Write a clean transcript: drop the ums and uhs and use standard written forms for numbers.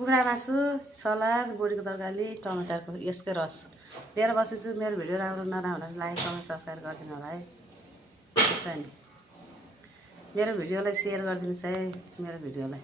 कुखुरा मासु, सलाद, बोडीको तरकारी, टमाटरको यसकै रस लिएर बसेछु। मेरो भिडियो राम्रो नराम्रो लाइक कमेन्ट सब्सक्राइब गरिदिनु होला है। त्यसो नि मेरो भिडियोलाई सेयर गरिदिनुहोस् है मेरो भिडियोलाई।